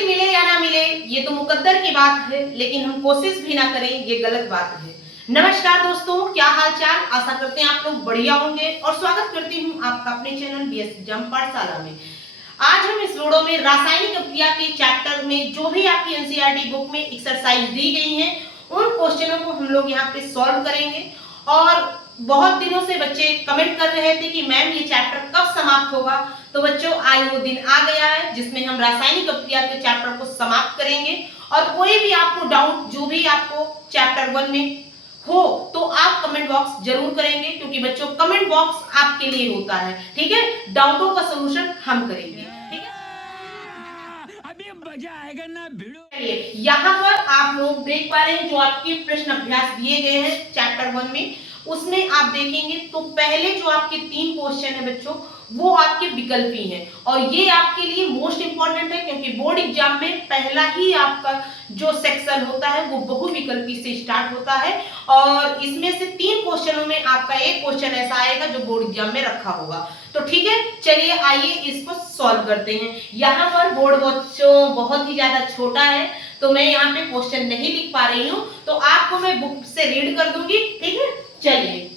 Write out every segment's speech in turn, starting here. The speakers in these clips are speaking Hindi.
नसीब मिले या ना मिले ये तो मुकद्दर की बात है, लेकिन हम कोशिश भी ना करें ये गलत बात है। नमस्कार दोस्तों, क्या हाल चाल? आशा करते हैं आप लोग बढ़िया होंगे और स्वागत करती हूँ आपका अपने चैनल बीएस एग्जाम पाठशाला में। आज हम इस वीडियो में रासायनिक अभिक्रिया के चैप्टर में जो भी आपकी एनसीईआरटी बुक में एक्सरसाइज दी गई है उन क्वेश्चनों को हम लोग यहाँ पे सॉल्व करेंगे। और बहुत दिनों से बच्चे कमेंट कर रहे थे कि मैम ये चैप्टर कब समाप्त होगा, तो बच्चों आज वो दिन आ गया है जिसमें हम रासायनिक अभिक्रिया के चैप्टर को समाप्त करेंगे। और कोई भी आपको डाउट जो भी आपको चैप्टर 1 में हो तो आप कमेंट बॉक्स जरूर करेंगे, क्योंकि बच्चों कमेंट बॉक्स आपके लिए होता है, ठीक है। डाउटों का सलूशन हम करेंगे, ठीक है। अभी मजा आएगा ना भिड़ो। यहाँ पर आप लोग देख पा रहे हैं जो आपके प्रश्न अभ्यास दिए गए हैं चैप्टर 1 में, उसमें आप देखेंगे तो पहले जो आपके 3 क्वेश्चन है बच्चों वो आपके विकल्पी हैं। और ये आपके लिए मोस्ट इंपॉर्टेंट है, क्योंकि बोर्ड एग्जाम में पहला ही आपका जो सेक्शन होता है वो बहुविकल्पी से स्टार्ट होता है। और इसमें से 3 क्वेश्चनों में आपका एक क्वेश्चन ऐसा आएगा जो बोर्ड एग्जाम में रखा होगा। तो ठीक है, चलिए आइए इसको सॉल्व करते हैं। यहाँ पर बोर्ड बच्चों बहुत ही ज्यादा छोटा है तो मैं यहाँ पे क्वेश्चन नहीं लिख पा रही हूँ, तो आपको मैं बुक से रीड कर दूंगी, ठीक है। चलिए,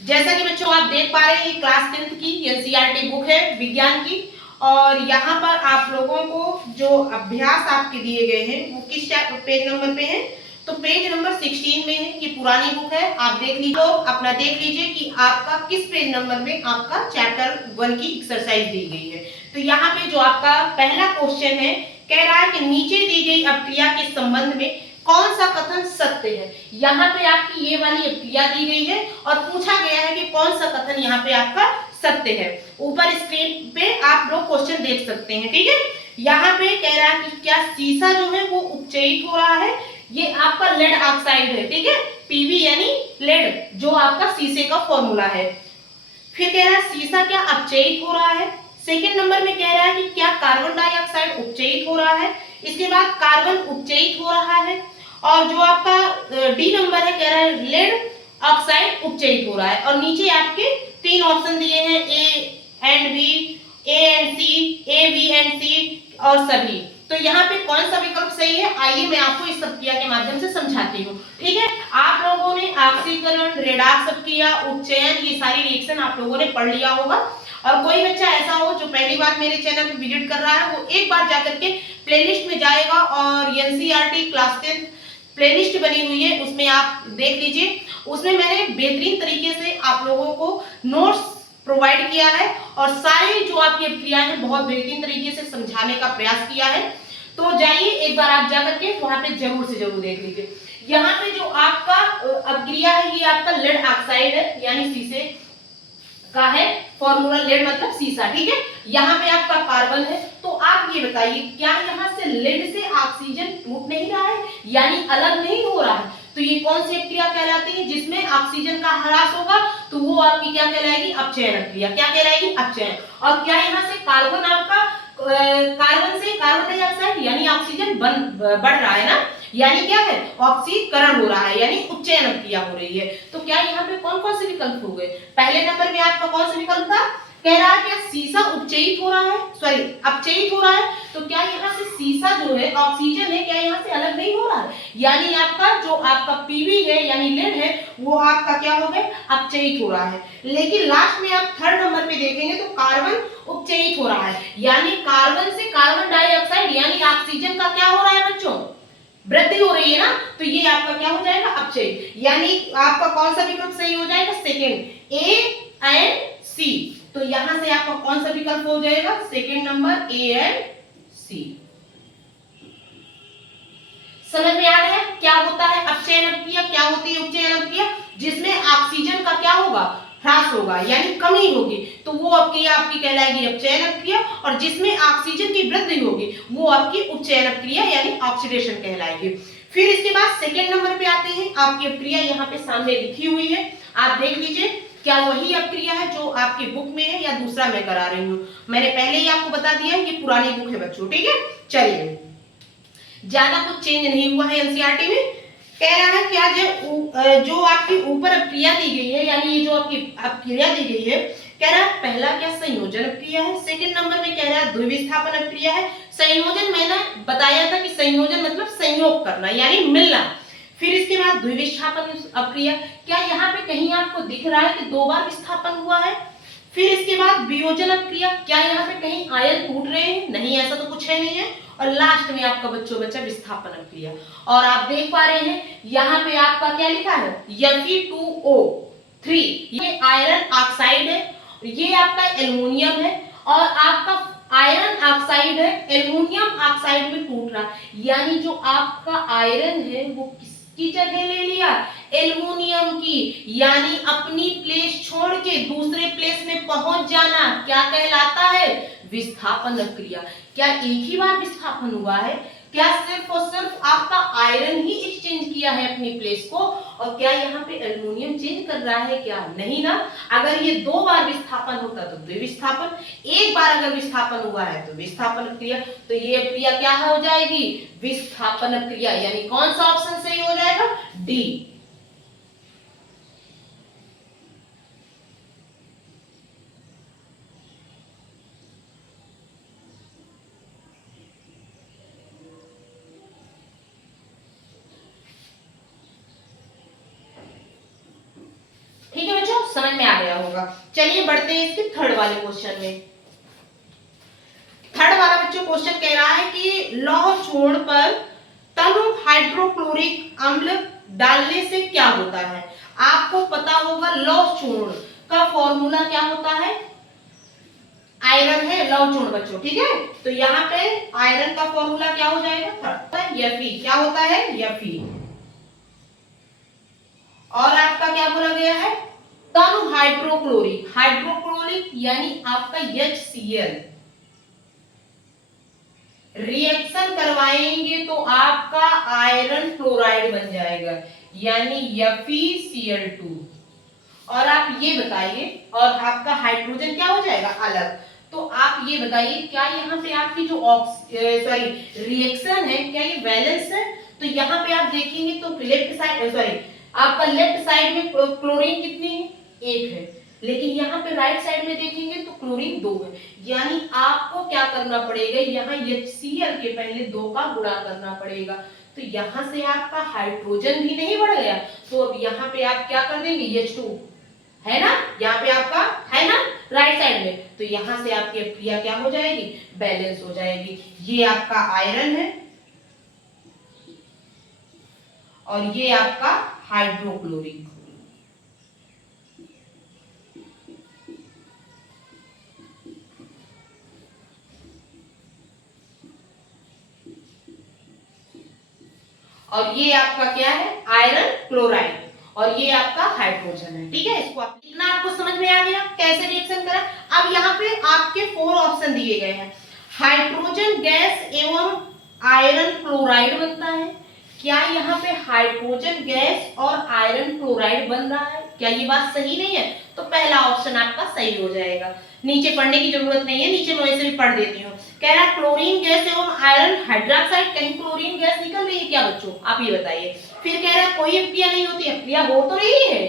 जैसा कि बच्चों आप देख पा रहे हैं ये क्लास 10th की एनसीईआरटी बुक है विज्ञान की। और यहाँ पर आप लोगों को जो अभ्यास आपके दिए गए हैं वो किस पेज नंबर पे है, तो पेज नंबर 16 में है। ये पुरानी बुक है, आप देख लीजिए, तो अपना देख लीजिए कि आपका किस पेज नंबर में आपका चैप्टर 1 की एक्सरसाइज दी गई है। तो यहाँ पे जो आपका पहला क्वेश्चन है, कह रहा है कि नीचे दी गई अभिक्रिया के संबंध में कौन सा कथन सत्य है। यहाँ पे आपकी ये वाली अभिक्रिया दी गई है और पूछा गया है कि कौन सा कथन यहाँ पे आपका सत्य है। ऊपर स्क्रीन पे आप लोग क्वेश्चन देख सकते हैं, ठीक है। यहाँ पे कह रहा है कि क्या सीसा जो है वो उपचयित हो रहा है। ये आपका लेड ऑक्साइड है, ठीक है, पीवी यानी लेड, जो आपका शीशे का फॉर्मूला है। फिर कह रहा है सीसा क्या अपचयित हो रहा है। सेकेंड नंबर में कह रहा है कि क्या कार्बन डाइऑक्साइड उपचयित हो रहा है। इसके बाद कार्बन उपचयित हो रहा है। और जो आपका डी नंबर है, कह रहा है लेड ऑक्साइड उपचयित हो रहा है। और नीचे आपके 3 ऑप्शन दिए हैं, A and B, A and C, A B and C और सभी। तो यहाँ पे कौन सा विकल्प सही है, आइए मैं आपको इस अभिक्रिया के माध्यम से समझाती हूँ, ठीक है। आप लोगों ने ऑक्सीकरण, रेडॉक्स अभिक्रिया, उपचयन, ये सारी रिएक्शन आप लोगों ने पढ़ लिया होगा। और कोई बच्चा ऐसा हो जो पहली बार मेरे चैनल पे विजिट कर रहा है, वो एक बार जाकर के प्लेलिस्ट में जाएगा और एनसीईआरटी क्लास 10 प्लेलिस्ट बनी हुई है, उसमें आप देख लीजिए। उसमें मैंने बेहतरीन तरीके से आप लोगों को नोट्स प्रोवाइड किया है और सारी जो आपकी अभिक्रिया है बहुत बेहतरीन तरीके से समझाने का प्रयास किया है। तो जाइए एक बार आप जाकर के वहां पे जरूर से जरूर देख लीजिए। यहाँ पे जो आपका अभिक्रिया है ये आपका लेड ऑक्साइड है, यानी शीशे का है, फॉर्मूला लेड मतलब शीशा, ठीक है। यहाँ पे आपका कार्बन है। तो आप ये बताइए क्या यहाँ से लेड से ऑक्सीजन टूट नहीं रहा है, यानी अलग नहीं हो रहा है। तो ये कौन सी अभिक्रिया कहलाती है जिसमें ऑक्सीजन का ह्रास होगा, तो वो आपकी क्या कहलाएगी, अपचयन अभिक्रिया। क्या कहलाएगी, अपचयन। और क्या यहाँ से कार्बन आपका कार्बन से कार्बन डाइऑक्साइड यानी ऑक्सीजन बढ़ रहा है ना, यानी क्या है, ऑक्सीकरण हो रहा है, यानी उपचयन अभिक्रिया हो रही है। तो क्या यहाँ पे कौन कौन से विकल्प हो गए। पहले नंबर में आपका कौन सा विकल्प था, कह रहा है क्या सीसा उपचयित हो रहा है, सॉरी अपचयित हो रहा है। तो क्या यहाँ से सीसा जो है ऑक्सीजन है, क्या यहाँ से अलग नहीं हो रहा है, यानी आपका जो आपका पीवी है यानी लेड है वो आपका क्या हो गया, अपचयित हो रहा है। लेकिन लास्ट में आप थर्ड नंबर पे देखेंगे तो कार्बन उपचयित हो रहा है, यानी कार्बन से कार्बन डाइऑक्साइड यानी ऑक्सीजन का क्या हो रहा है बच्चों, वृद्धि हो रही है ना। तो ये आपका क्या हो जाएगा, अपचयित। यानी आपका कौन सा विकल्प सही हो जाएगा, सेकेंड, ए एंड सी। तो यहां से आपका कौन सा विकल्प हो जाएगा, सेकेंड नंबर, ए एंड सी। समझ में आ रहा है क्या होता है अपचयन अभिक्रिया, क्या होती है उपचयन अभिक्रिया, जिसमें ऑक्सीजन का क्या होगा, ह्रास होगा यानी कमी होगी, तो वो आपकी कहलाएगी अपचयन अभिक्रिया। और जिसमें ऑक्सीजन की वृद्धि होगी वो आपकी उपचयन अभिक्रिया यानी ऑक्सीडेशन कहलाएगी। फिर इसके बाद सेकेंड नंबर पे आते हैं, आपकी अभिक्रिया यहाँ पे सामने लिखी हुई है, आप देख लीजिए क्या वही अभिक्रिया है जो आपकी बुक में है या दूसरा मैं करा रही हूँ। मैंने पहले ही आपको बता दिया ये पुरानी बुक है बच्चों, ठीक है। चलिए, ज्यादा कुछ चेंज नहीं हुआ है एनसीईआरटी में। कह रहा है क्या जो आपकी ऊपर अभिक्रिया दी गई है, यानी ये जो आपकी अभिक्रिया दी गई है, कह रहा है पहला क्या संयोजन अभिक्रिया है, सेकंड नंबर में कह रहा है द्विविस्थापन अभिक्रिया है। संयोजन मैंने बताया था कि संयोजन मतलब संयोग करना यानी मिलना। फिर इसके बाद द्विविस्थापन अभिक्रिया, क्या यहाँ पे कहीं आपको दिख रहा है कि 2 बार विस्थापन हुआ है? फिर इसके बाद वियोजन अभिक्रिया, क्या यहाँ पे कहीं आयन टूट रहे हैं? नहीं, ऐसा तो कुछ है नहीं है। और लास्ट में आपका बच्चों बच्चा विस्थापन अभिक्रिया। और आप देख पा रहे हैं यहाँ पे आपका क्या लिखा है, Fe2O3, ये आयरन ऑक्साइड है, ये आपका एल्युमिनियम है, और आपका आयरन ऑक्साइड है एल्युमिनियम ऑक्साइड में टूट रहा, यानी जो आपका आयरन है वो किसकी जगह ले लिया, एल्युमिनियम की, यानी अपनी प्लेस छोड़ के दूसरे प्लेस में पहुंच जाना क्या कहलाता है, विस्थापन अभिक्रिया। क्या एक ही बार विस्थापन हुआ है? क्या सिर्फ और सिर्फ आपका आयरन ही एक्सचेंज किया है अपनी प्लेस को, और क्या यहाँ पे एल्युमिनियम चेंज कर रहा है? क्या नहीं ना। अगर ये 2 बार विस्थापन होता तो द्विविस्थापन, एक बार अगर विस्थापन हुआ है तो विस्थापन अभिक्रिया, तो ये अभिक्रिया क्या हो जाएगी, विस्थापन अभिक्रिया। यानी कौन सा ऑप्शन सही हो जाएगा, डी। ठीक है बच्चों, समझ में आ गया होगा। चलिए बढ़ते हैं इसके थर्ड वाले क्वेश्चन में। थर्ड वाला बच्चों क्वेश्चन कह रहा है कि लौह चूर्ण पर तनु हाइड्रोक्लोरिक अम्ल डालने से क्या होता है। आपको पता होगा लौह चूर्ण का फॉर्मूला क्या होता है, आयरन है लौह चूर्ण बच्चों, ठीक है। तो यहाँ पे आयरन का फॉर्मूला क्या हो जाएगा, Fe, क्या होता है Fe। और आपका क्या बोला गया है, तनु हाइड्रोक्लोरिक, हाइड्रोक्लोरिक यानी आपका HCl, रिएक्शन करवाएंगे तो आपका आयरन क्लोराइड बन जाएगा यानी FeCl2। और आप ये बताइए, और आपका हाइड्रोजन क्या हो जाएगा अलग। तो आप ये बताइए क्या यहाँ पे आपकी जो रिएक्शन है क्या ये वैलेंस है। तो यहाँ पे आप देखेंगे तो लेफ्ट साइड आपका लेफ्ट साइड में क्लोरीन कितनी है, 1 है, लेकिन यहाँ पे राइट साइड में देखेंगे तो क्लोरीन 2 है। यानी आपको क्या करना पड़ेगा, यहाँ HCl के पहले 2 का गुणा करना पड़ेगा। तो यहाँ से आपका हाइड्रोजन भी नहीं बढ़ गया, तो अब यहाँ पे आप क्या कर देंगे, H2 है ना, यहाँ पे आपका है ना राइट साइड में, तो यहाँ से आपकी अभिक्रिया क्या हो जाएगी, बैलेंस हो जाएगी। ये आपका आयरन है और ये आपका हाइड्रोक्लोरिक। और ये आपका क्या है, आयरन क्लोराइड, और ये आपका हाइड्रोजन है। ठीक है, इसको इतना आपको समझ में आ गया कैसे रिएक्शन करा। अब यहाँ पे आपके 4 ऑप्शन दिए गए हैं, हाइड्रोजन गैस एवं आयरन क्लोराइड बनता है। क्या यहाँ पे हाइड्रोजन गैस और आयरन क्लोराइड बन रहा है, क्या ये बात सही नहीं है, तो पहला ऑप्शन आपका सही हो जाएगा। नीचे पढ़ने की जरूरत नहीं है, नीचे मैं वैसे भी पढ़ देती हूँ। कह रहा है क्लोरीन गैस एवं आयरन हाइड्रोक्साइड, कहीं क्लोरीन गैस निकल रही है क्या बच्चों, आप ये बताइए। फिर कह रहा है कोई अभिक्रिया नहीं होती, अभिक्रिया हो तो रही है।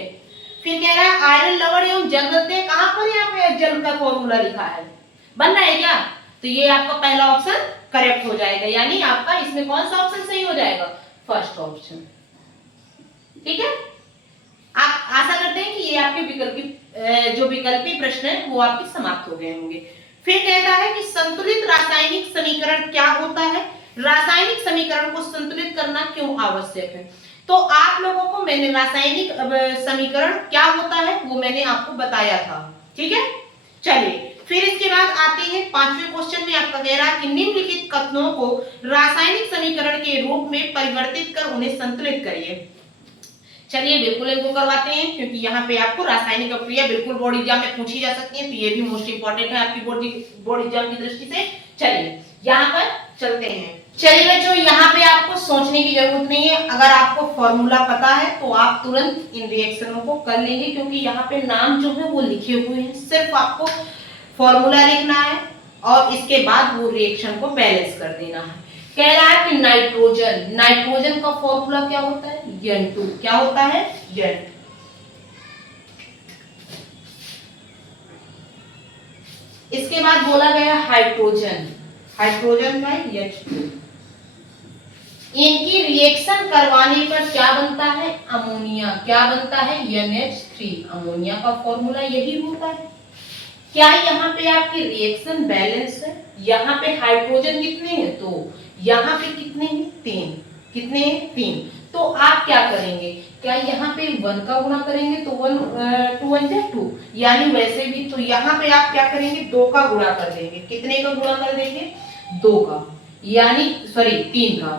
फिर कह रहा है आयरन लवण एवं जल बनते हैं, कहां पर यहाँ पे जल का फॉर्मूला लिखा है, बन रहा है क्या, तो ये आपका पहला ऑप्शन करेक्ट हो जाएगा। यानी आपका इसमें कौन सा ऑप्शन सही हो जाएगा, फर्स्ट ऑप्शन। ठीक है, आप आशा करते हैं कि ये आपके जो विकल्पी प्रश्न है वो आपके समाप्त हो गए होंगे। फिर कहता है कि संतुलित रासायनिक समीकरण क्या होता है, रासायनिक समीकरण को संतुलित करना क्यों आवश्यक है। तो आप लोगों को मैंने रासायनिक समीकरण क्या होता है वो मैंने आपको बताया था। ठीक है, चलिए फिर इसके बाद आते हैं 5वें क्वेश्चन में। आपका कह रहा है कि निम्नलिखित कथनों को रासायनिक समीकरण के रूप में परिवर्तित कर उन्हें संतुलित करिए। चलिए बिल्कुल इनको करवाते हैं, क्योंकि यहाँ पे आपको रासायनिक अभिक्रिया बिल्कुल बोर्ड एग्जाम में पूछी जा सकती है, तो ये भी मोस्ट इंपॉर्टेंट है आपकी बोर्ड एग्जाम की दृष्टि से। चलिए यहाँ पर चलते हैं। चलिए बच्चों, यहाँ पे आपको सोचने की जरूरत नहीं है, अगर आपको फॉर्मूला पता है तो आप तुरंत इन रिएक्शनों को कर लेंगे, क्योंकि यहाँ पे नाम जो है वो लिखे हुए हैं, सिर्फ आपको फॉर्मूला लिखना है और इसके बाद वो रिएक्शन को बैलेंस कर देना है। कह रहा है कि नाइट्रोजन का फॉर्मूला क्या होता है, N2, क्या होता है N2। इसके बाद बोला गया हाइड्रोजन, हाइड्रोजन का H2, इनकी रिएक्शन करवाने पर क्या बनता है, अमोनिया। क्या बनता है, NH3। अमोनिया का फॉर्मूला यही होता है। क्या यहाँ पे आपकी रिएक्शन बैलेंस है? यहाँ पे हाइड्रोजन कितने हैं, 2, यहाँ पे कितने हैं, 3। कितने हैं, 3। तो आप क्या करेंगे, क्या यहाँ पे 1 का गुणा करेंगे तो 1 2 1 2, यानी वैसे भी तो यहाँ पे आप क्या करेंगे, 2 का गुणा कर देंगे। कितने का गुणा कर देंगे, 2 का, यानी सॉरी 3 का।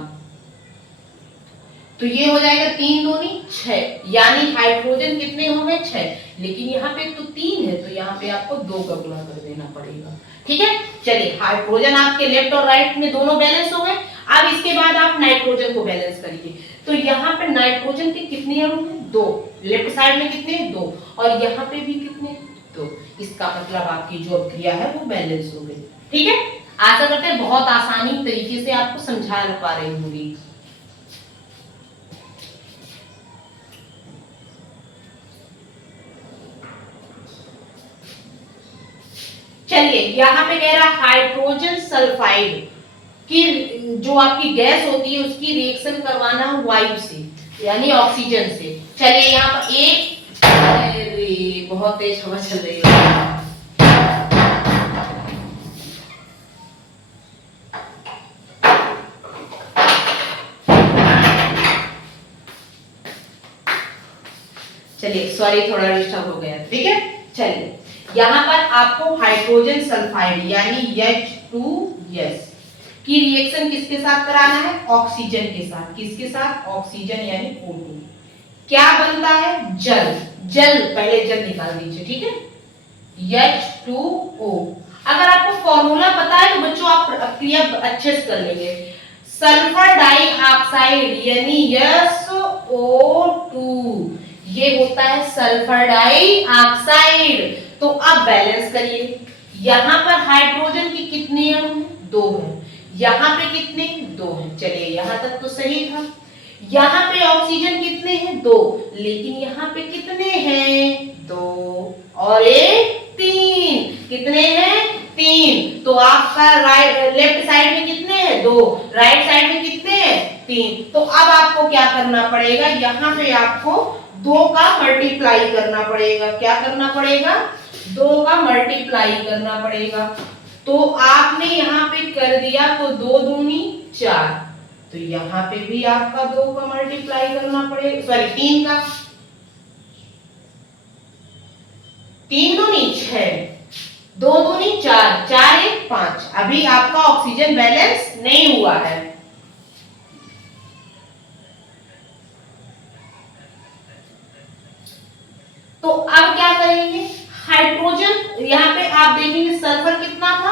तो ये हो जाएगा 3 दूनी 6, यानी हाइड्रोजन कितने होंगे, 6। लेकिन यहाँ पे तो 3 है, तो यहाँ पे आपको 2 का गुणा कर देना पड़ेगा। ठीक है, चलिए हाइड्रोजन आपके लेफ्ट और राइट में दोनों बैलेंस हो गए। अब इसके बाद आप नाइट्रोजन को बैलेंस करिए। तो यहाँ पे नाइट्रोजन के कितने अणु हैं, 2। लेफ्ट साइड में कितने, 2, और यहाँ पे भी कितने, 2। इसका मतलब आपकी जो क्रिया है वो बैलेंस हो गई। ठीक है, आशा करते हैं बहुत आसानी तरीके से आपको समझा पा रही होंगी। चलिए यहाँ पे कह रहा हाइड्रोजन सल्फाइड की जो आपकी गैस होती है उसकी रिएक्शन करवाना वायु से, यानी ऑक्सीजन से। चलिए यहाँ पर एक, अरे बहुत तेज हवा चल रही है। चलिए सॉरी, थोड़ा डिस्टर्ब हो गया। ठीक है, चलिए यहाँ पर आपको हाइड्रोजन सल्फाइड यानी H2S की रिएक्शन किसके साथ कराना है, ऑक्सीजन के साथ। किसके साथ, ऑक्सीजन यानी O2। क्या बनता है, जल। जल, पहले जल निकाल दीजिए। ठीक है, H2O। अगर आपको फॉर्मूला पता है तो बच्चों आप क्रिया अच्छे से कर लेंगे। सल्फर डाइऑक्साइड यानी SO2, ये होता है सल्फर डाइऑक्साइड। तो अब बैलेंस करिए, यहाँ पर हाइड्रोजन की कितने अणु, 2 हैं, यहाँ पे कितने, 2 हैं। चलिए यहाँ तक तो सही था। यहाँ पे ऑक्सीजन कितने हैं, 2, लेकिन यहाँ पे कितने हैं, 2 और 1 3। कितने हैं, 3। तो आपका राइट लेफ्ट साइड में कितने हैं, 2, राइट साइड में कितने हैं, 3। तो अब आपको क्या करना पड़ेगा, यहाँ पे आपको 2 का मल्टीप्लाई करना पड़ेगा। क्या करना पड़ेगा, 2 का मल्टीप्लाई करना पड़ेगा। तो आपने यहाँ पे कर दिया तो 2 दूनी 4, तो यहाँ पे भी आपका 2 का मल्टीप्लाई करना पड़ेगा, सॉरी 3 का। 3 दूनी 6, 2 दूनी 4, 4 1 5। अभी आपका ऑक्सीजन बैलेंस नहीं हुआ है। तो अब क्या करेंगे, हाइड्रोजन यहाँ पे आप देखेंगे सल्फर कितना था,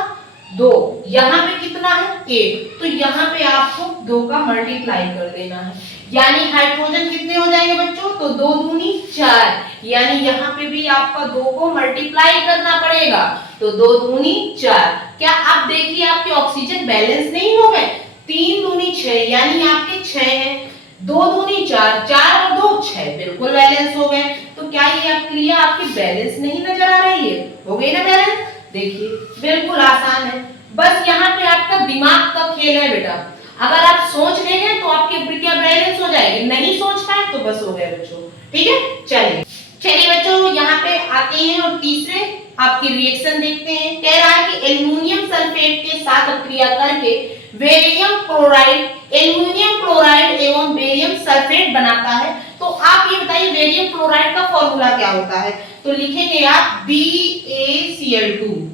2, यहाँ पे कितना है, 1। तो यहाँ पे आपको 2 का मल्टीप्लाई कर देना है, यानी हाइड्रोजन कितने हो जाएंगे बच्चों, तो 2 दूनी 4, यानी यहाँ पे भी आपका 2 को मल्टीप्लाई करना पड़ेगा। तो 2 दूनी 4। क्या आप देखिए आपके ऑक्सीजन बैलेंस नहीं हो गए, 3 दूनी 6, यानी आपके 6 है, 2 दूनी 4, 4 और 2 6, बिल्कुल बैलेंस हो गए। तो क्या ये क्रिया आपकी बैलेंस नहीं नजर आ रही है, हो गई ना बैलेंस। देखिए बिल्कुल आसान है, बस यहाँ पे आपका दिमाग का खेल है बेटा। अगर आप सोच लेंगे तो आपकी क्रिया बैलेंस हो जाएगी, नहीं सोच पाए तो बस हो गए बच्चों। ठीक है, चलिए चलिए बच्चों यहाँ पे आते हैं और तीसरे आपकी रिएक्शन देखते हैं। कह रहा है कि एल्युमिनियम सल्फेट के साथ क्रिया करके बेरियम क्लोराइड एल्युमिनियम क्लोराइड एवं बेरियम सल्फेट बनाता है। तो आप ये बताइए बेरियम क्लोराइड का फॉर्मूला क्या होता है, तो लिखेंगे आप BaCl2।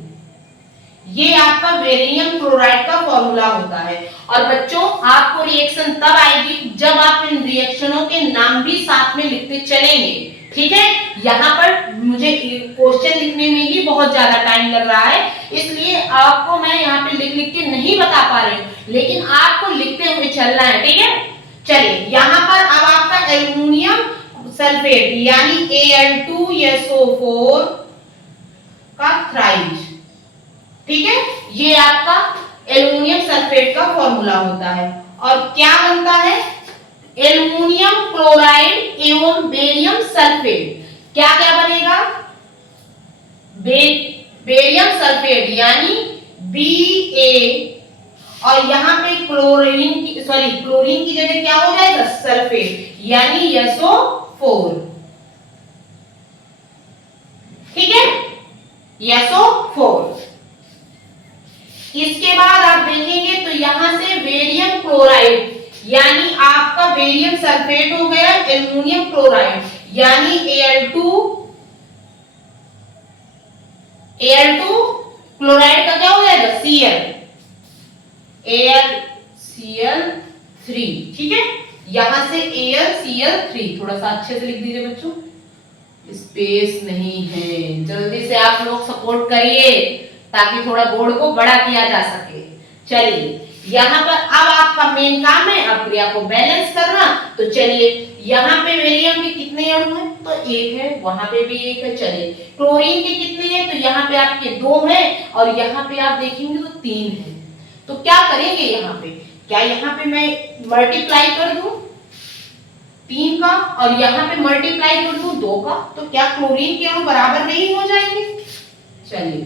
ये आपका बेरियम क्लोराइड का फॉर्मूला होता है। और बच्चों आपको रिएक्शन तब आएगी जब आप इन रिएक्शनों के नाम भी साथ में लिखते चलेंगे। ठीक है, यहाँ पर मुझे क्वेश्चन लिखने में ही बहुत ज्यादा टाइम लग रहा है, इसलिए आपको मैं यहाँ पे लिख लिख के नहीं बता पा रही हूँ, लेकिन आपको लिखते हुए चलना है। ठीक है, चलिए यहाँ पर अब आपका एल्युमिनियम सल्फेट यानी Al2SO4 का थ्राइज। ठीक है, ये आपका एल्युमिनियम सल्फेट का फॉर्मूला होता है। और क्या बनता है, एल्युमिनियम क्लोराइड एवं बेरियम सल्फेट। क्या क्या बनेगा, बेरियम सल्फेट यानी Ba, और यहाँ पे क्लोरीन की जगह क्या हो जाएगा, सल्फेट यानी SO4। ठीक है, SO4। इसके बाद आप देखेंगे तो यहां से बेरियम क्लोराइड यानी आपका बेरियम सल्फेट हो गया, एल्युमिनियम क्लोराइड यानी Al2 क्लोराइड का क्या हो जाएगा, AlCl3। ठीक है, यहां से AlCl3 थोड़ा सा अच्छे से लिख दीजिए बच्चों, स्पेस नहीं है, जल्दी से आप लोग सपोर्ट करिए ताकि थोड़ा बोर्ड को बड़ा किया जा सके। चलिए यहाँ पर अब आपका मेन काम है अब क्रिया को बैलेंस करना। तो चलिए यहाँ पे बेरियम के कितने अणु हैं, तो एक है, वहां पे भी एक है। चलिए क्लोरीन के कितने हैं, तो यहाँ पे आपके 2 हैं और यहाँ पे आप देखेंगे तो 3 है। तो क्या करेंगे यहाँ पे, क्या यहाँ पे मैं मल्टीप्लाई कर दूं 3 का और यहाँ पे मल्टीप्लाई कर दूं 2 का, तो क्या क्लोरीन के अणु बराबर नहीं हो जाएंगे। चलिए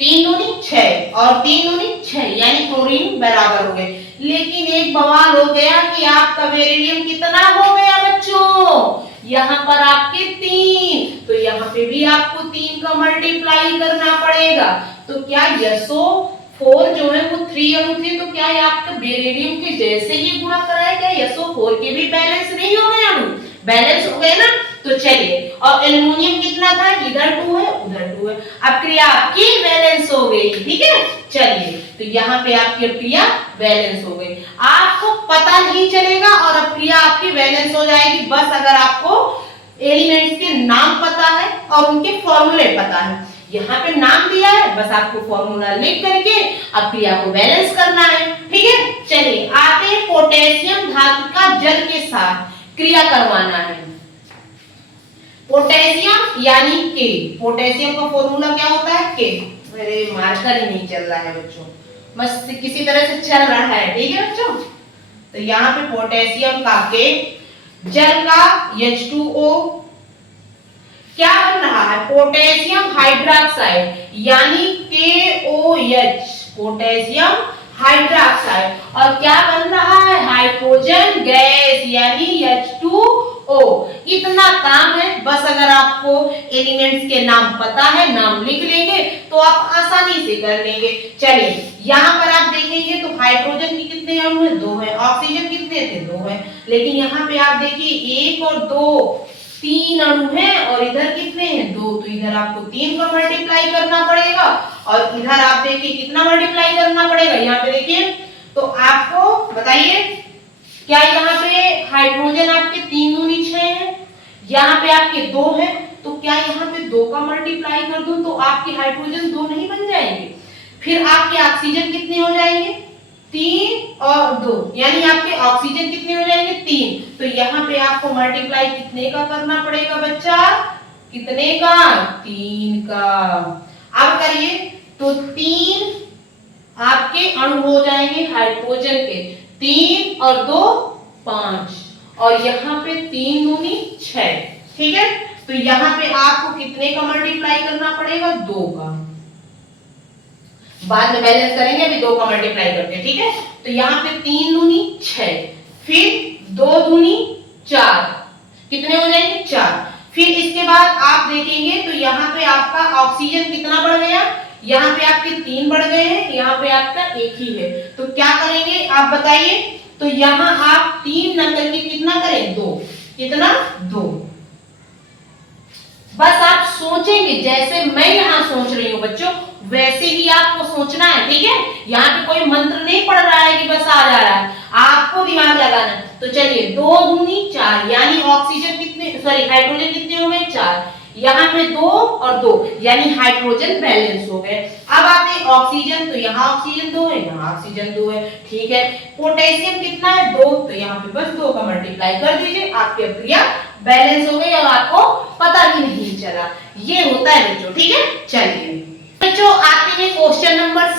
3 दूनी 6 और 3 दूनी 6 यानी क्लोरीन बराबर हो गए। लेकिन एक बवाल हो गया कि आपका बेरिलियम कितना हो गया बच्चों, यहाँ पर आपके 3, तो यहाँ पे भी आपको 3 का मल्टीप्लाई करना पड़ेगा। तो क्या SO4 जो है वो 3 अणु थे, तो क्या ये आपका बेरिलियम के जैसे ही गुणा कराए, क्या SO4 के भी बैलेंस नहीं हो गए अणु, बैलेंस हो गए ना। तो चलिए, और एल्युमिनियम कितना था, इधर 2 है उधर 2 है, अब क्रिया आपकी बैलेंस हो गई। ठीक है, चलिए तो यहाँ पे आपकी क्रिया बैलेंस हो गई, आपको पता नहीं चलेगा और अब क्रिया आपकी बैलेंस हो जाएगी बस अगर आपको एलिमेंट्स के नाम पता है और उनके फॉर्मूले पता है। यहाँ पे नाम दिया है, बस आपको फॉर्मूला लिख करके अब क्रिया को बैलेंस करना है। ठीक है, चलिए आते हैं पोटेशियम धातु का जल के साथ क्रिया करवाना है। पोटेशियम यानी के, पोटेशियम का फॉर्मूला क्या होता है, के। मेरे मार्कर ही नहीं चल रहा है बच्चों, बस किसी तरह से चल रहा है। ठीक है बच्चों, तो यहाँ पे पोटेशियम का के, जल का H2O, क्या बन रहा है, पोटेशियम हाइड्रोक्साइड यानी KOH, पोटेशियम हाइड्रोक्साइड, और क्या बन रहा है, हाइड्रोजन गैस यानी H2O। इतना काम है, बस अगर आपको एलिमेंट्स के नाम पता है, नाम लिख लेंगे तो आप आसानी से कर लेंगे। चलिए यहाँ पर आप देखेंगे तो हाइड्रोजन की कितने अणु हैं, 2 है, ऑक्सीजन कितने थे, 2 है, लेकिन यहाँ पे आप देखिए 1 और 2 3 अणु हैं और इधर कितने हैं, 2, तो इधर आपको 3 का मल्टीप्लाई करना पड़ेगा और इधर आप देखिए कितना मल्टीप्लाई करना पड़ेगा, यहाँ पे देखिए। तो आपको बताइए क्या यहाँ पे हाइड्रोजन आपके 3 दूनी 6 है, यहाँ पे आपके 2 है, तो क्या यहाँ पे 2 का मल्टीप्लाई कर दूं तो आपके हाइड्रोजन 2 नहीं बन जाएंगे। फिर आपके ऑक्सीजन कितने हो जाएंगे, 3 और 2 यानी आपके ऑक्सीजन कितने हो जाएंगे, 3। तो यहाँ पे आपको मल्टीप्लाई कितने का करना पड़ेगा बच्चा, कितने का, 3 का। अब करिए तो 3 आपके अणु हो जाएंगे हाइड्रोजन के, 3 और 2 5 और यहाँ पे 3 दूनी 6। ठीक है, तो यहाँ पे आपको कितने का मल्टीप्लाई करना पड़ेगा, 2 का। बाद में बैलेंस करेंगे, अभी 2 का मल्टीप्लाई करते हैं। ठीक है, तो यहाँ पे 3 दूनी 6, फिर 2 दूनी 4, कितने हो जाएंगे, 4। फिर इसके बाद आप देखेंगे तो यहाँ पे आपका ऑक्सीजन कितना बढ़ गया, यहाँ पे आपके 3 बढ़ गए हैं, यहाँ पे आपका 1 ही है। तो क्या करेंगे आप बताइए, तो यहाँ आप 3 न करके कितना करें, 2, कितना, 2। बस आप सोचेंगे जैसे मैं यहाँ सोच रही हूँ बच्चों, वैसे ही आपको सोचना है। ठीक है, यहाँ पे कोई मंत्र नहीं पढ़ रहा है कि बस आ जा रहा है, आपको दिमाग लगाना है। तो चलिए 2 दूनी 4 यानी ऑक्सीजन कितने, सॉरी हाइड्रोजन कितने हो गए, 4, यहाँ पे 2 और 2 यानी हाइड्रोजन बैलेंस हो गए। अब आते हैं ऑक्सीजन, तो यहाँ ऑक्सीजन 2 है, यहाँ ऑक्सीजन 2 है। ठीक है, पोटेशियम कितना है, 2, तो यहाँ पे बस 2 का मल्टीप्लाई कर दीजिए, आपकी क्रिया बैलेंस हो गई और आपको पता भी नहीं चला। ये होता है बच्चों। ठीक है, चलिए बच्चों आते हैं क्वेश्चन नंबर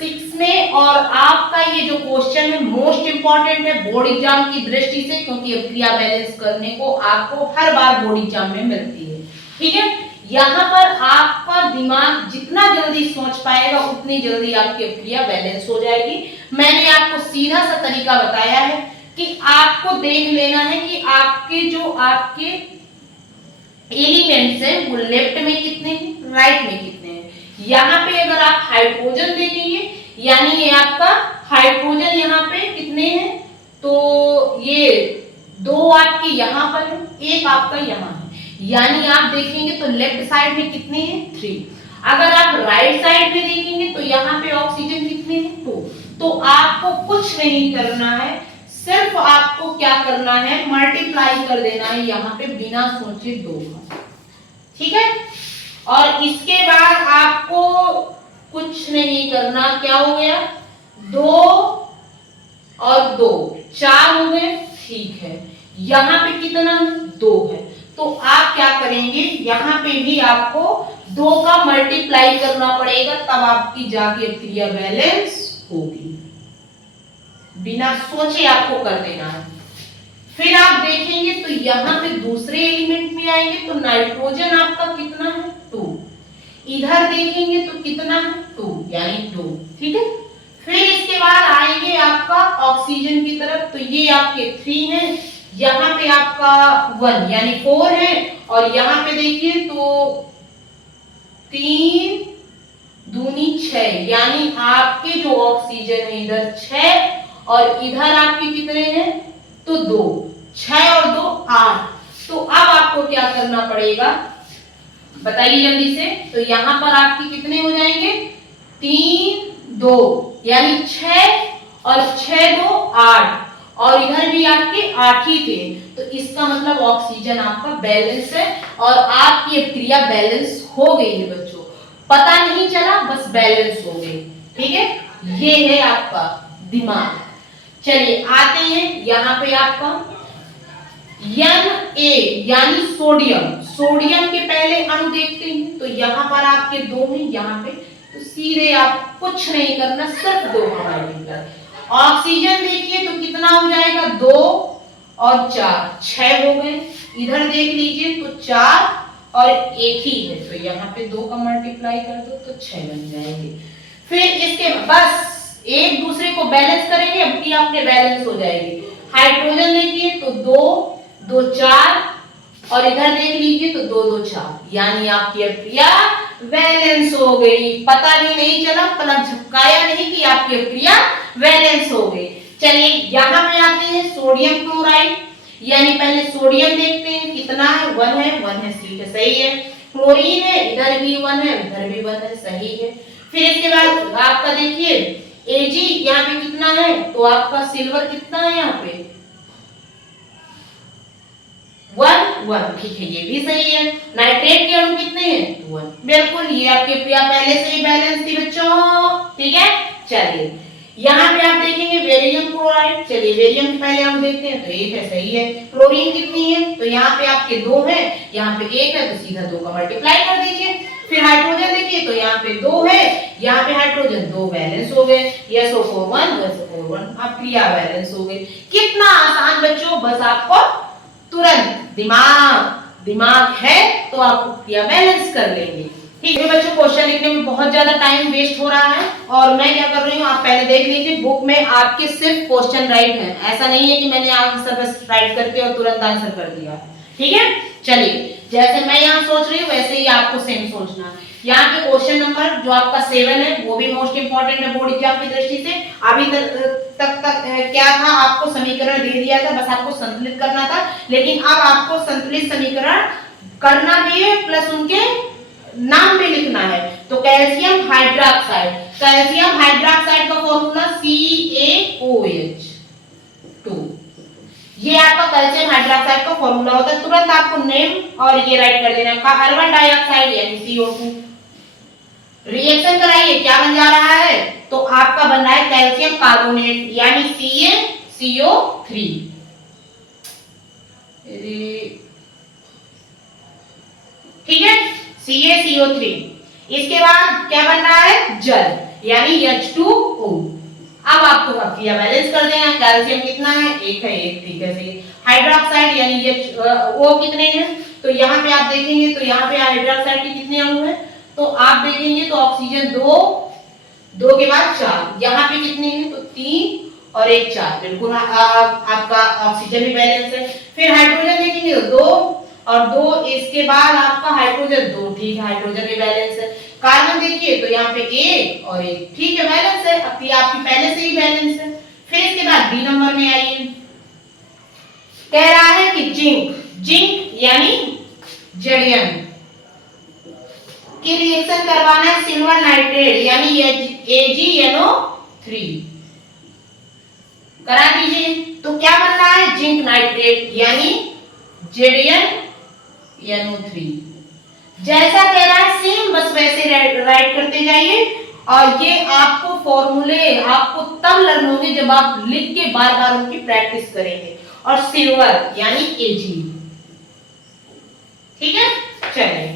6 में, और आपका ये जो क्वेश्चन है मोस्ट इंपॉर्टेंट है बोर्ड एग्जाम की दृष्टि से, क्योंकि क्रिया बैलेंस करने को आपको हर बार बोर्ड एग्जाम में मिलती है। ठीक है, यहाँ पर आपका दिमाग जितना जल्दी सोच पाएगा उतनी जल्दी आपकी अभिक्रिया बैलेंस हो जाएगी। मैंने आपको सीधा सा तरीका बताया है कि आपको देख लेना है कि आपके जो आपके एलिमेंट्स हैं वो लेफ्ट में कितने हैं, राइट में कितने हैं। यहाँ पे अगर आप हाइड्रोजन देखेंगे यानी ये आपका हाइड्रोजन यहाँ पे कितने हैं, तो ये 2 आपके यहाँ पर है, 1 आपका यहाँ है, यानी आप देखेंगे तो लेफ्ट साइड में कितने हैं 3। अगर आप राइट साइड में देखेंगे तो यहाँ पे ऑक्सीजन कितने हैं 2। तो आपको कुछ नहीं करना है, सिर्फ आपको क्या करना है, मल्टीप्लाई कर देना है यहाँ पे बिना सोचे 2 का, ठीक है। और इसके बाद आपको कुछ नहीं करना, क्या हो गया 2 और 2 4 हो गए, ठीक है। यहाँ पे कितना 2 है, तो आप क्या करेंगे यहाँ पे भी आपको 2 का मल्टीप्लाई करना पड़ेगा, तब आपकी जाके अभिक्रिया बैलेंस होगी। बिना सोचे आपको कर देना है। फिर आप देखेंगे तो यहाँ पे दूसरे एलिमेंट में आएंगे तो नाइट्रोजन आपका कितना है 2, इधर देखेंगे तो कितना है 2 यानी 2, ठीक है। फिर इसके बाद आएंगे आपका ऑक्सीजन की तरफ, तो ये आपके 3 है, यहाँ पे आपका 1 यानी 4 है, और यहाँ पे देखिए तो 3 दूनी 6 यानी आपके जो ऑक्सीजन है इधर 6 और इधर आपके कितने हैं तो 2, 6 और 2 8। तो अब आपको क्या करना पड़ेगा बताइए जल्दी से, तो यहाँ पर आपके कितने हो जाएंगे 3 2 यानी 6 और 6 2 8, और इधर भी आपके 8 ही थे, तो इसका मतलब ऑक्सीजन आपका बैलेंस है और आपकी अभिक्रिया बैलेंस हो गई है बच्चों, पता नहीं चला बस बैलेंस हो गई, ठीक है। ये है आपका दिमाग। चलिए आते हैं यहाँ पे आपका Na यानी सोडियम, सोडियम के पहले अणु देखते हैं, तो यहाँ पर आपके 2 हैं यहाँ पे, तो सीधे आप कुछ नहीं करना, सिर्फ 2 का मल्टीप्लाई। ऑक्सीजन देखिए तो कितना हो जाएगा 2 और 4 6 हो गए, इधर देख लीजिए तो 4 और 1 ही है, तो यहाँ पे 2 का मल्टीप्लाई कर दो तो 6 बन जाएंगे। फिर इसके बस एक दूसरे को बैलेंस करेंगे, अभी आपके बैलेंस हो जाएगी। हाइड्रोजन देखिए तो 2 2 4 और इधर देख लीजिए तो 2 2 4 यानी आपकी अभिक्रिया बैलेंस हो गई, पता भी नहीं चला, पलक झपकाया नहीं कि आपकी अभिक्रिया बैलेंस हो गई। चलिए यहाँ पे आते हैं सोडियम क्लोराइड, यानी पहले सोडियम देखते हैं कितना है 1 है 1 है, ठीक है सही है। क्लोरीन है, इधर भी 1 है इधर भी 1 है, सही है। फिर इसके बाद आपका देखिए Ag यहाँ पे कितना है, तो आपका सिल्वर कितना है यहाँ पे 1 1, ठीक है ये भी सही है। नाइट्रेट के अणु कितने हैं 1, बिल्कुल ये आपके क्रिया पहले से ही बैलेंस थी बच्चों, ठीक है। चलिए यहाँ पे आप देखेंगे बेरियम क्लोराइड, चलिए बेरियम के पहले हम देखते हैं तो 1 है, सही है। क्लोरीन कितनी है, तो यहाँ पे आपके 2 है, यहाँ पे 1 है, तो सीधा 2 का मल्टीप्लाई कर दीजिए। फिर हाइड्रोजन देखिए तो यहाँ पे 2 है, यहाँ पे हाइड्रोजन 2 बैलेंस हो गए, SO4 1 SO4 1, अब क्रिया बैलेंस हो गई। कितना आसान बच्चों, बस आपको तुरंत दिमाग है तो आप क्रिया बैलेंस कर लेंगे, ठीक है बच्चों। क्वेश्चन लिखने में बहुत ज्यादा टाइम वेस्ट हो रहा है और मैं क्या कर रही हूँ, आप पहले देख लीजिए बुक में आपके सिर्फ क्वेश्चन राइट है, ऐसा नहीं है कि मैंने आंसर बस राइट करके और तुरंत आंसर कर दिया, ठीक है। चलिए जैसे मैं यहाँ सोच रही हूँ वैसे ही आपको सेम सोचना है। यहाँ पे क्वेश्चन नंबर जो आपका 7 है वो भी मोस्ट इंपोर्टेंट है बोर्ड एग्जाम की दृष्टि से। अभी तक क्या था, आपको समीकरण दे दिया था, बस आपको संतुलित करना था, लेकिन अब आपको संतुलित समीकरण करना भी है प्लस उनके नाम भी लिखना है। तो कैल्शियम हाइड्रोक्साइड का फॉर्मूला CaOH 2, ये आपका कैल्शियम हाइड्रोक्साइड का फॉर्मूला होता है। तुरंत आपको नेम और ये राइट कर देना है। कार्बन डाइऑक्साइड यानी CO2, रिएक्शन कराइए क्या बन जा रहा है, तो आपका बन रहा है कैल्शियम कार्बोनेट यानी CaCO3, ठीक है CaCO3। इसके बाद क्या बन रहा है, जल यानी H2O। अब आपको अभिक्रिया बैलेंस कर देना, कैल्शियम कितना है 1 है 1, ठीक है सही। हाइड्रोक्साइड यानी O कितने हैं तो यहाँ पे आप देखेंगे तो यहाँ पे हाइड्रोक्साइड के कितने अणु हैं, तो आप देखेंगे तो ऑक्सीजन 2 के बाद 4, यहाँ पे कितने हैं तो 3 और 1 4, बिल्कुल आपका ऑक्सीजन भी बैलेंस है। फिर हाइड्रोजन देखेंगे तो 2 और 2, इसके बाद आपका हाइड्रोजन 2, ठीक है, हाइड्रोजन भी बैलेंस है। कार्बन देखिए तो यहाँ पे 1 और 1, ठीक है, बैलेंस है, अब ये आपकी पहले से ही बैलेंस है। फिर इसके बाद बी नंबर में आइए, कह रहा है कि जिंक यानी जड़ियम की रिएक्शन करवाना है सिल्वर नाइट्रेट यानी AgNO3, करा दीजिए। तो क्या बन रहा है, जिंक नाइट्रेट यानी ZnNO3। जैसा कह रहा है सेम बस वैसे राइट करते जाइए, और ये आपको फॉर्मूले आपको तब लर्न होंगे जब आप लिख के बार बार उनकी प्रैक्टिस करेंगे। और सिल्वर यानी Ag, ठीक है, चलिए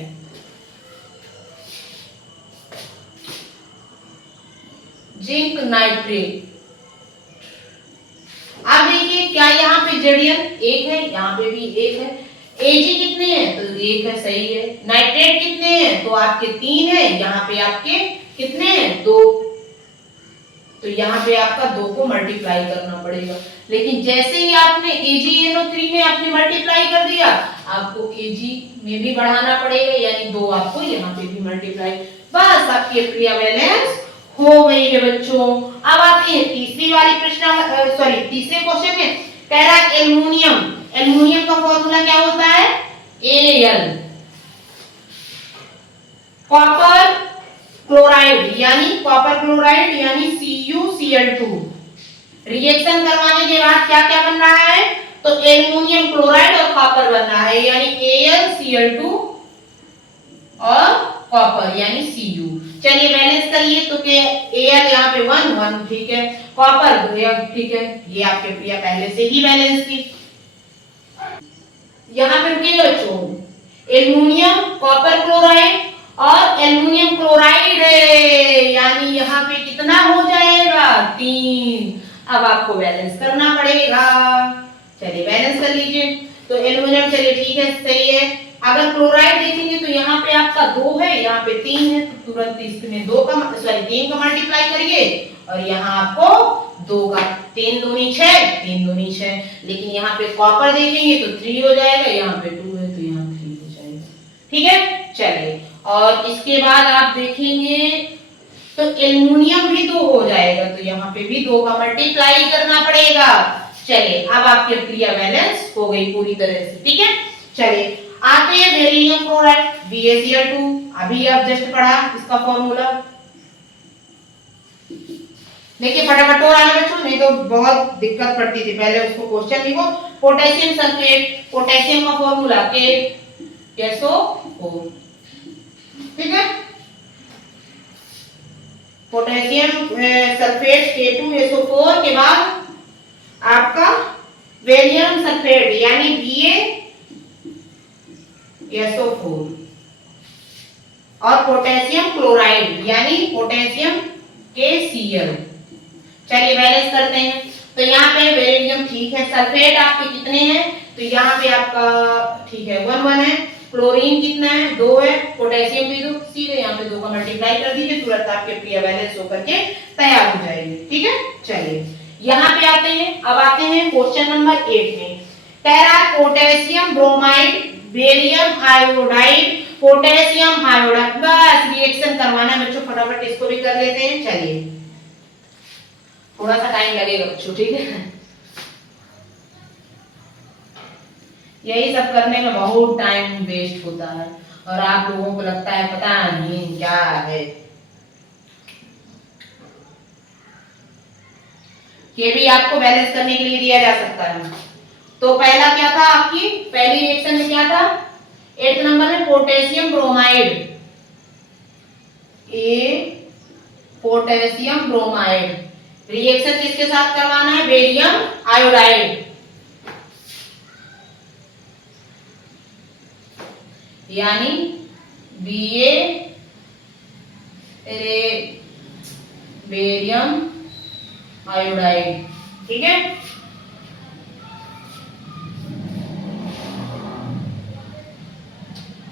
जिंक नाइट्रेट। अब देखिए क्या यहाँ पे जड़ियम 1 है, यहाँ पे भी 1 है, Ag कितने हैं तो 1 है, सही है। नाइट्रेट कितने हैं तो आपके 3 है, यहाँ पे आपके कितने हैं 2, तो यहाँ पे आपका 2 को मल्टीप्लाई करना पड़ेगा। लेकिन जैसे ही आपने AgNO3 में आपने मल्टीप्लाई कर दिया, आपको Ag में भी बढ़ाना पड़ेगा, यानी 2 आपको यहाँ पे भी मल्टीप्लाई, बस आपकी क्रिया बैलेंस हो गई है बच्चों। अब आते हैं तीसरी वाली तीसरे क्वेश्चन में, कह रहा है एल्युमिनियम का फॉर्मूला क्या होता है Al, कॉपर क्लोराइड यानी CuCl2। रिएक्शन करवाने के बाद क्या क्या बन रहा है तो एल्युमिनियम क्लोराइड और कॉपर बन रहा है, यानी AlCl2 और कॉपर यानी Cu। चलिए बैलेंस करिए, तो के Al यहाँ पे 1 ठीक है, कॉपर ठीक है, ये आपके प्रिया पहले से ही बैलेंस थी। यहाँ पे रुकिएगा बच्चों, एल्युमिनियम कॉपर क्लोराइड और एल्युमिनियम क्लोराइड है, यानी यहाँ पे कितना हो जाएगा 3। अब आपको बैलेंस करना पड़ेगा, चलिए बैलेंस कर लीजिए। तो एल्युमिनियम चलिए ठीक है, सही है। अगर क्लोराइड देखेंगे तो यहाँ पे आपका 2 है, यहाँ पे 3 है, तो तुरंत इसमें 3 का मल्टीप्लाई करिए और यहाँ आपको 2 का 3 दूनी 6, 3 दूनी 6। लेकिन यहाँ पे कॉपर देखेंगे तो 3 हो जाएगा, यहाँ पे 2 है तो यहाँ 3 हो जाएगा, ठीक है। चलिए और इसके बाद आप देखेंगे तो एल्युमिनियम भी 2 हो जाएगा, तो यहाँ पे भी 2 का मल्टीप्लाई करना पड़ेगा। चलिए अब आपकी क्रिया बैलेंस हो गई पूरी तरह से, ठीक है। चलिए आते हैं बेरिलियम क्लोराइड BaCl2, अभी आप जस्ट पढ़ा इसका फॉर्मूला, देखिए फटाफट और आना बच्चों, नहीं तो बहुत दिक्कत पड़ती थी, पहले उसको क्वेश्चन लिखो। पोटेशियम सल्फेट, पोटेशियम का फॉर्मूला KSO4, ठीक है, पोटेशियम सल्फेट K2SO4 के बाद आपका बेरिलियम सल्फेट यानी BaSO4 और पोटेशियम क्लोराइड यानी पोटेशियम KCl। चलिए बैलेंस करते हैं, तो यहाँ पे बेरिलियम ठीक है, सल्फेट आपके कितने हैं तो यहाँ पे आपका ठीक है 1 है, क्लोरीन कितना है 2 है, पोटेशियम भी 2, सीधे यहाँ पे 2 का मल्टीप्लाई कर दीजिए, तुरंत आपके क्रिया बैलेंस होकर के तैयार हो जाएगी, ठीक है। चलिए यहाँ पे आते हैं, अब आते हैं क्वेश्चन नंबर 8 में, कह रहा है potassium bromide barium iodide potassium iodide, बस रिएक्शन करवाना है बच्चों, फटाफट इसको भी कर लेते हैं। चलिए थोड़ा सा टाइम लगेगा बच्चों, ठीक है, यही सब करने में बहुत टाइम वेस्ट होता है और आप लोगों को लगता है पता नहीं क्या है। ये भी आपको बैलेंस करने के लिए दिया जा सकता है। तो पहला क्या था, आपकी पहली रिएक्शन में क्या था 8 नंबर में potassium bromide, potassium bromide reaction किसके साथ करवाना है बेरियम आयोडाइड, यानी बेरियम आयोडाइड, ठीक है।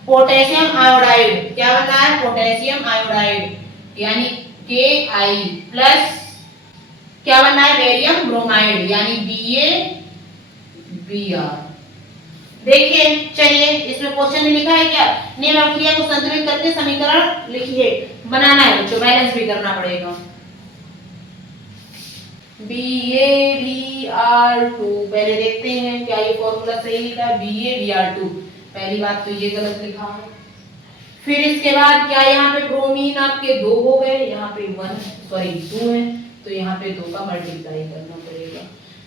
पोटेशियम आयोडाइड, क्या बन रहा है, पोटेशियम आयोडाइड यानी Ki प्लस क्या बन रहा है, बेरियम ब्रोमाइड यानी BaBr। देखिए चलिए इसमें क्वेश्चन में लिखा है क्या, निम्न अभिक्रिया को संतुलित करके समीकरण लिखिए, बनाना है बच्चों, बैलेंस भी करना पड़ेगा। BaBr2 पहले देखते हैं क्या ये फॉर्मूला सही लिखा है, BaBr2 पहली बात तो ये गलत लिखा है। फिर इसके बाद क्या यहाँ पे ब्रोमीन आपके 2 हो गए, यहाँ पे 2 है तो यहाँ पे 2 का मल्टीप्लाई करना पड़ेगा।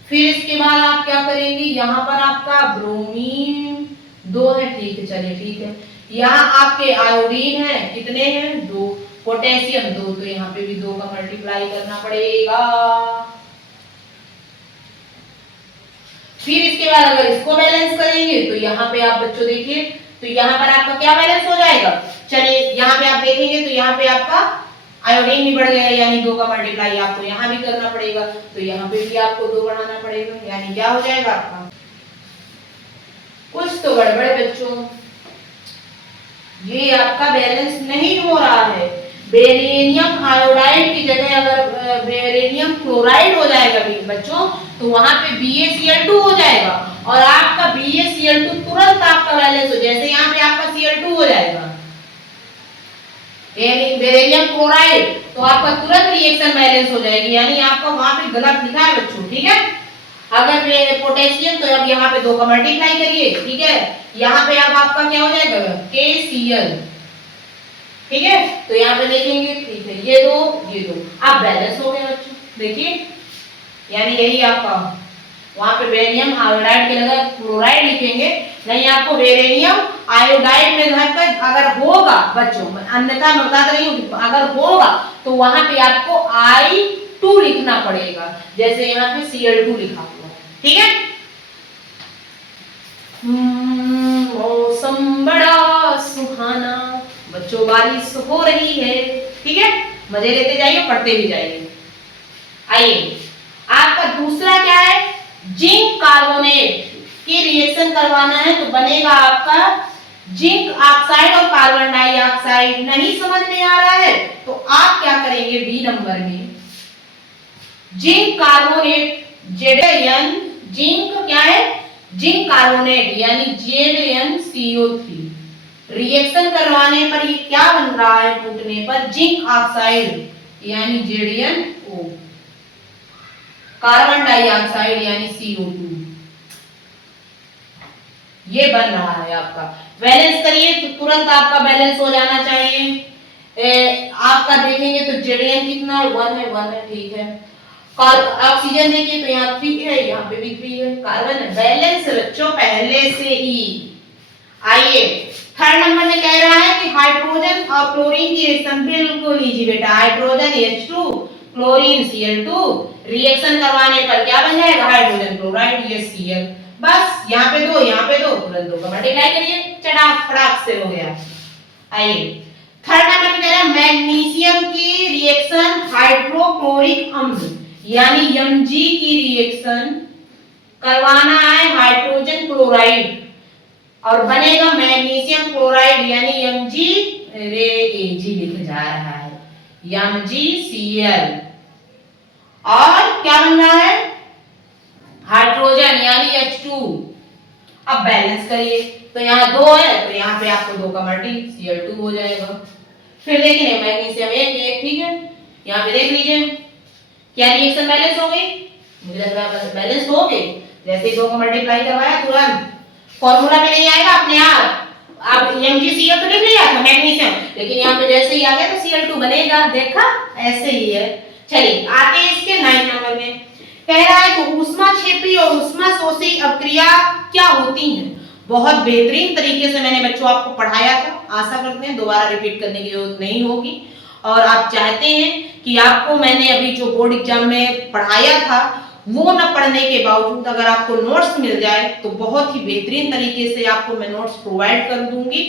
फिर इसके बाद आप क्या करेंगे, यहाँ पर आपका ब्रोमीन 2 है, ठीक है चलिए ठीक है। यहाँ आपके आयोडीन है, कितने हैं 2, पोटेशियम 2 तो यहाँ पे भी 2 का मल्टीप्लाई करना पड़ेगा। फिर इसके बाद अगर इसको बैलेंस करेंगे तो यहाँ पे आप बच्चों देखिए तो यहाँ पर आपका क्या बैलेंस हो जाएगा, चलिए यहाँ पे आप देखेंगे तो यहाँ पे आपका आयोडीन भी बढ़ गया यानी 2 का मल्टीप्लाई आपको यहाँ भी करना पड़ेगा, तो यहाँ पे भी आपको 2 बढ़ाना पड़ेगा यानी क्या हो जाएगा आपका, कुछ तो गड़बड़ बच्चों, ये आपका बैलेंस नहीं हो रहा है। बेरिलियम आयोडाइड की जगह अगर बेरिलियम क्लोराइड हो जाएगा बच्चों तो वहां पे BaCl2 हो जाएगा और आपका BaCl2 तुरंत आपका बैलेंस हो, जैसे यहाँ पे आपका Cl2 हो जाएगा बेरिलियम क्लोराइड तो आपका तुरंत रिएक्शन बैलेंस हो जाएगी, यानी आपका वहां पे गलत लिखा है बच्चों, ठीक है। अगर पोटेशियम तो अब यहाँ पे 2 का मल्टीप्लाई करिए, ठीक है, यहाँ पे अब आपका क्या हो जाएगा KCl, ठीक है, तो यहाँ पे देखेंगे ठीक है ये 2 अब बैलेंस हो गया बच्चों, देखिए यानी यही आपका वहां पे बेरिलियम आयोडाइड के जगह क्लोराइड लिखेंगे, नहीं आपको बेरिलियम आयोडाइड में घर पर अगर होगा बच्चों, अन्यथा मैं बता रही हूँ अगर होगा तो वहां पे आपको I2 लिखना पड़ेगा, जैसे यहाँ पे Cl2 लिखा हुआ है, ठीक है। मौसम बड़ा सुहाना बच्चों, बारिश हो रही है, ठीक है, मजे लेते जाइए पढ़ते भी जाइए। आइए आपका दूसरा क्या है, जिंक कार्बोनेट की रिएक्शन करवाना है तो बनेगा आपका जिंक ऑक्साइड और कार्बन डाइऑक्साइड। नहीं समझ में आ रहा है तो आप क्या करेंगे, बी नंबर में जिंक कार्बोनेट Zn, जिंक क्या है, जिंक कार्बोनेट यानी ZnCO3 रिएक्शन करवाने पर ये क्या बन रहा है, टूटने पर जिंक ऑक्साइड यानी ZnO, कार्बन डाइऑक्साइड यानी CO2, ये बन रहा है आपका। बैलेंस करिए तो तुरंत आपका बैलेंस हो जाना चाहिए। आपका देखेंगे तो Zn कितना है, 1 है, ठीक है। ऑक्सीजन देखिए तो यहाँ 3 है, यहाँ पे भी 3 है, कार्बन है, बैलेंस बच्चों पहले से ही। आइए थर्ड नंबर में कह रहा है कि हाइड्रोजन और क्लोरीन की रिएक्शन बिल्कुल लीजिए बेटा, hydrogen H2 chlorine Cl2 reaction करवाने पर क्या बन जाएगा, हाइड्रोजन क्लोराइड ये Cl, बस यहाँ पे 2 तुरंत 2 का मल्टीप्लाई करिए, चटाक फटाक से हो गया। आइए थर्ड नंबर में कह रहा है मैग्नीशियम की रिएक्शन हाइड्रोक्लोरिक अम्ल यानी Mg की रिएक्शन करवाना है हाइड्रोजन क्लोराइड और बनेगा मैग्नीशियम क्लोराइड यानी Mg लिखा जा रहा है MgCl, और क्या बन रहा है हाइड्रोजन यानी H2। अब बैलेंस करिए तो यहाँ 2 है तो यहाँ पे आपको 2 का मल्टी Cl2 हो जाएगा। फिर देखिए मैग्नीशियम 1 ठीक है, यहाँ पे देख लीजिए क्या रिएक्शन बैलेंस हो गई, मुझे लग रहा है बैलेंस हो गई, जैसे ही 2 को मल्टीप्लाई करवाया तुरंत फॉर्मूला में नहीं आएगा अपने आप MgCl तो लिख लिया था मैग्नीशियम, लेकिन यहाँ पे जैसे ही आ गया तो Cl2 बनेगा, देखा ऐसे ही है। चलिए आते हैं इसके 9 नंबर में, कह रहा है कि ऊष्माक्षेपी और ऊष्माशोषी अभिक्रिया क्या होती हैं। बहुत बेहतरीन तरीके से मैंने बच्चों आपको पढ़ाया था, आशा करते हैं दोबारा रिपीट करने की जरूरत नहीं होगी, और आप चाहते हैं कि आपको मैंने अभी जो बोर्ड एग्जाम में पढ़ाया था वो न पढ़ने के बावजूद अगर आपको नोट्स मिल जाए तो बहुत ही बेहतरीन तरीके से आपको मैं नोट्स प्रोवाइड कर दूंगी,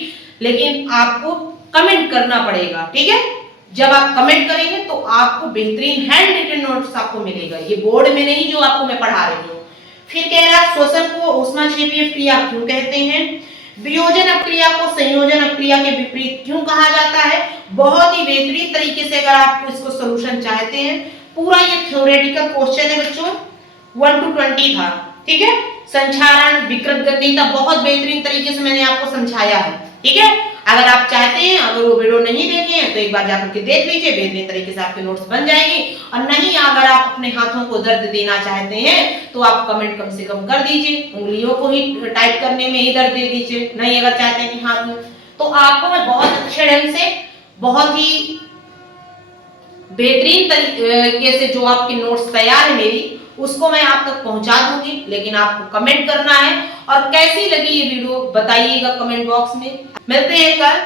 लेकिन आपको कमेंट करना पड़ेगा, ठीक है। जब आप कमेंट करेंगे तो आपको बेहतरीन हैंड रिटन नोट्स आपको मिलेगा, ये बोर्ड में नहीं जो आपको मैं पढ़ा रही हूँ। फिर कह रहा है शोषण को ऊष्माक्षेपीय क्रिया क्यों कहते हैं। वियोजन अपक्रिया को संयोजन अपक्रिया के विपरीत क्यों कहा जाता है? बहुत ही बेहतरीन तरीके से अगर आप इसको सॉल्यूशन चाहते हैं, पूरा ये थ्योरेटिकल क्वेश्चन है बच्चों, 1 to 20 था, ठीक है। संचारण, विकृत गणित बहुत बेहतरीन तरीके से मैंने आपको समझाया है, ठीक है। अगर आप चाहते हैं, अगर वो वीडियो नहीं देखे हैं तो एक बार जाकर के देख लीजिए, बेहतरीन तरीके से आपके नोट्स बन जाएंगे। और नहीं, अगर आप अपने हाथों को दर्द देना चाहते हैं तो आप कमेंट कम से कम कर दीजिए, उंगलियों को ही टाइप करने में ही दर्द दे दीजिए। नहीं अगर चाहते हैं कि हाथ में, तो आपको मैं बहुत अच्छे ढंग से, बहुत ही बेहतरीन तरीके से जो आपके नोट्स तैयार है मेरी, उसको मैं आप तक पहुंचा दूंगी। लेकिन आपको कमेंट करना है और कैसी लगी ये वीडियो बताइएगा कमेंट बॉक्स में। मिलते हैं कल